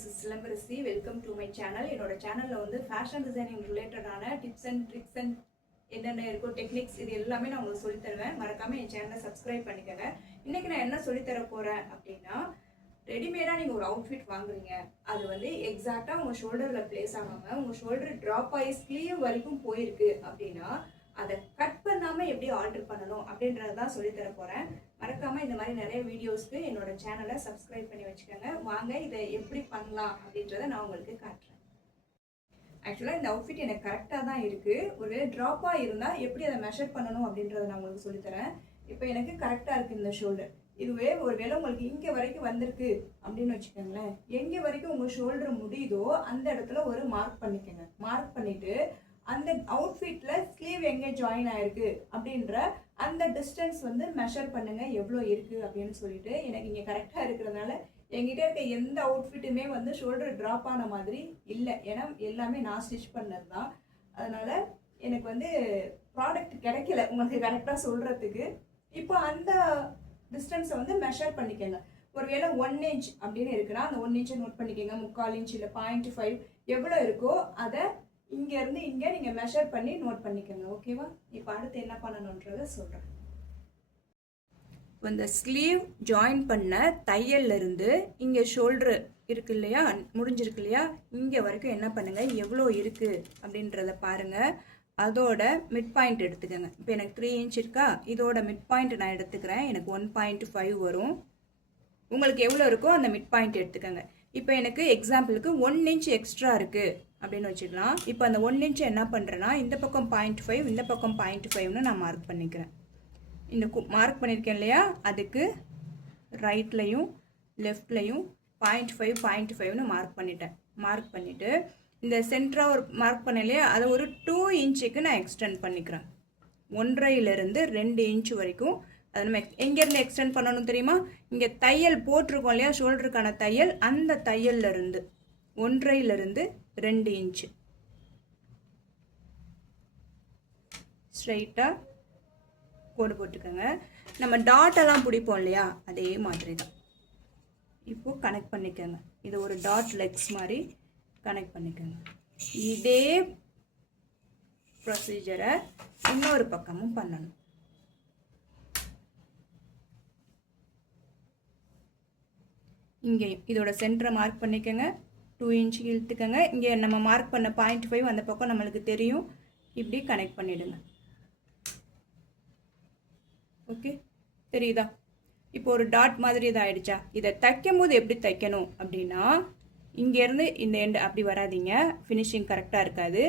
this is Silambarasi. Welcome to my channel. என்னோட சேனல்ல வந்து ஃபேஷன் டிசைனிங் ரிலேட்டடான டிப்ஸ் அண்ட் ட்ரிக்ஸ் அண்ட் என்னென்ன இருக்கோ டெக்னிக்ஸ் இது எல்லாமே நான் உங்களுக்கு சொல்லி தருவேன். மறக்காம என் சேனலை சப்ஸ்கிரைப் பண்ணிக்கங்க. இன்னைக்கு நான் என்ன சொல்லி தர போறேன் அப்படின்னா, ரெடிமேடா நீங்க ஒரு அவுட்ஃபிட் வாங்குறீங்க, அது வந்து எக்ஸாக்ட்டா உங்க ஷோல்டர்ல பிளேஸ் ஆகாம உங்க ஷோல்டர் டிராப் ஆகி ஸ்லீவ் வரைக்கும் போயிருக்கு அப்படின்னா அதை கட் பண்ணாம எப்படி ஆல்டர் பண்ணணும் அப்படின்றத தான் சொல்லி தர போறேன். மறக்காம இந்த மாதிரி நிறைய வீடியோஸ்க்கு என்னோட சேனலை சப்ஸ்கிரைப் பண்ணி வச்சுக்கோங்க. வாங்க இதை எப்படி பண்ணலாம் அப்படின்றத நான் உங்களுக்கு காட்டுறேன். ஆக்சுவலாக இந்த அவுட்ஃபிட் எனக்கு கரெக்டாக தான் இருக்குது. ஒரு ட்ராப்பாக இருந்தால் எப்படி அதை மெஷர் பண்ணணும் அப்படின்றத நான் உங்களுக்கு சொல்லித்தரேன். இப்போ எனக்கு கரெக்டாக இருக்குது இந்த ஷோல்டர். இதுவே ஒரு வேளை உங்களுக்கு இங்கே வரைக்கும் வந்திருக்கு அப்படின்னு வச்சுக்கோங்களேன். எங்கே வரைக்கும் உங்கள் ஷோல்டர் முடியுதோ அந்த இடத்துல ஒரு மார்க் பண்ணிக்கோங்க. மார்க் பண்ணிவிட்டு அந்த அவுட்ஃபிட்ல ஸ்லீவ் எங்கே ஜாயின் ஆயிருக்கு அப்படின்ற அந்த டிஸ்டன்ஸ் வந்து மெஷர் பண்ணுங்க எவ்வளோ இருக்கு அப்படின்னு சொல்லிட்டு. எனக்கு இங்கே கரெக்டாக இருக்கிறதுனால என்கிட்ட இருக்க எந்த அவுட்ஃபிட்டுமே வந்து ஷோல்டர் ட்ராப் ஆன மாதிரி இல்லை. ஏன்னா எல்லாமே நான் ஸ்டிச் பண்ணது தான். அதனால எனக்கு வந்து ப்ராடக்ட் கிடைக்கல உங்களுக்கு கரெக்டாக சொல்றதுக்கு. இப்போ அந்த டிஸ்டன்ஸை வந்து மெஷர் பண்ணிக்கோங்க. ஒருவேளை 1 இன்ச் அப்படின்னு இருக்குன்னா அந்த 1 இன்ச்சை நோட் பண்ணிக்கோங்க. 3/4 இன்ச் இல்லை 0.5 எவ்வளோ இருக்கோ அதை இங்கேருந்து இங்கே நீங்கள் மெஷர் பண்ணி நோட் பண்ணிக்கோங்க. ஓகேவா? இப்போ அடுத்து என்ன பண்ணணுன்றதை சொல்கிறேன். இந்த ஸ்லீவ் ஜாயின் பண்ண தையல்லேருந்து இங்கே ஷோல்ட்ரு இருக்கு இல்லையா, முடிஞ்சிருக்கு இல்லையா, இங்கே வரைக்கும் என்ன பண்ணுங்கள், எவ்வளோ இருக்குது அப்படின்றத பாருங்கள். அதோட மிட் பாயிண்ட் எடுத்துக்கோங்க. இப்போ எனக்கு 3 இன்ச் இருக்கா, இதோட மிட் பாயிண்ட் நான் எடுத்துக்கிறேன். எனக்கு 1.5 வரும். உங்களுக்கு எவ்வளோ இருக்கோ அந்த மிட் பாயிண்ட் எடுத்துக்கோங்க. இப்போ எனக்கு எக்ஸாம்பிளுக்கு 1 இன்ச் எக்ஸ்ட்ரா இருக்குது அப்படின்னு வச்சுக்கலாம். இப்போ அந்த 1 இன்ச் என்ன பண்ணுறேன்னா, இந்த பக்கம் 0.5 இந்த பக்கம் 0.5ன்னு நான் மார்க் பண்ணிக்கிறேன். இந்த மார்க் பண்ணியிருக்கேன் இல்லையா, அதுக்கு ரைட்லையும் லெஃப்ட்லையும் 0.5ன்னு மார்க் பண்ணிட்டேன். மார்க் பண்ணிவிட்டு இந்த சென்டராக ஒரு மார்க் பண்ணேன் இல்லையா, அதை ஒரு 2 இன்ச்சுக்கு நான் எக்ஸ்டெண்ட் பண்ணிக்கிறேன். 1.5லேருந்து 2 இன்ச் வரைக்கும் அதை நம்ம எங்கேருந்து எக்ஸ்டெண்ட் பண்ணணும் தெரியுமா? இங்கே தையல் போட்டிருக்கோம் இல்லையா, ஷோல்டருக்கான தையல், அந்த தையல்லேருந்து 1.5லேருந்து 2 இன்ச்சு ஸ்ட்ரைட்டாக கோடு போட்டுக்கோங்க. நம்ம டாட்டெல்லாம் பிடிப்போம் இல்லையா, அதே மாதிரி தான். இப்போ கனெக்ட் பண்ணிக்கோங்க. இது ஒரு டாட் லெக்ஸ் மாதிரி கனெக்ட் பண்ணிக்கோங்க. இதே ப்ரொசீஜரை இன்னொரு பக்கமும் பண்ணணும். இங்கே இதோட சென்டரை மார்க் பண்ணிக்கோங்க. 2 இன்ச்சு இழுத்துக்கங்க. இங்கே நம்ம மார்க் பண்ண 0.5 அந்த பக்கம் நம்மளுக்கு தெரியும். இப்படி கனெக்ட் பண்ணிவிடுங்க. ஓகே, தெரியுதா? இப்போ ஒரு டாட் மாதிரி இதாகிடுச்சா? இதை தைக்கும் போது எப்படி தைக்கணும் அப்படின்னா, இங்கேருந்து இந்த எண்டு அப்படி வராதிங்க, ஃபினிஷிங் கரெக்டாக இருக்காது.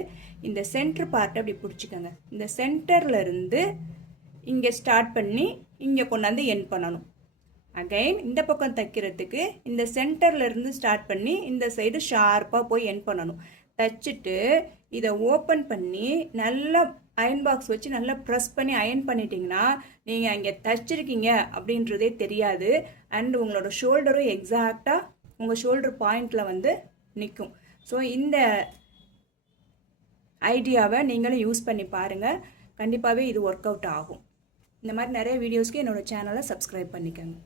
இந்த சென்டர் பார்ட்டை அப்படி பிடிச்சிக்கோங்க. இந்த சென்டர்லேருந்து இங்கே ஸ்டார்ட் பண்ணி இங்கே கொண்டாந்து எண்ட் பண்ணணும். அகைன் இந்த பக்கம் தைக்கிறதுக்கு இந்த சென்டர்லேருந்து ஸ்டார்ட் பண்ணி இந்த சைடு ஷார்ப்பாக போய் எண்ட் பண்ணணும். தைச்சிட்டு இதை ஓப்பன் பண்ணி நல்லா அயன் பாக்ஸ் வச்சு நல்லா ப்ரெஸ் பண்ணி அயன் பண்ணிட்டீங்கன்னா நீங்கள் அங்கே தைச்சிருக்கீங்க அப்படின்றதே தெரியாது. அண்ட் உங்களோட ஷோல்டரும் எக்ஸாக்டாக உங்கள் ஷோல்டர் பாயிண்டில் வந்து நிற்கும். ஸோ இந்த ஐடியாவை நீங்களும் யூஸ் பண்ணி பாருங்கள். கண்டிப்பாகவே இது ஒர்க் அவுட் ஆகும். இந்த மாதிரி நிறைய வீடியோஸ்க்கு என்னோடய சேனலை சப்ஸ்கிரைப் பண்ணிக்கோங்க.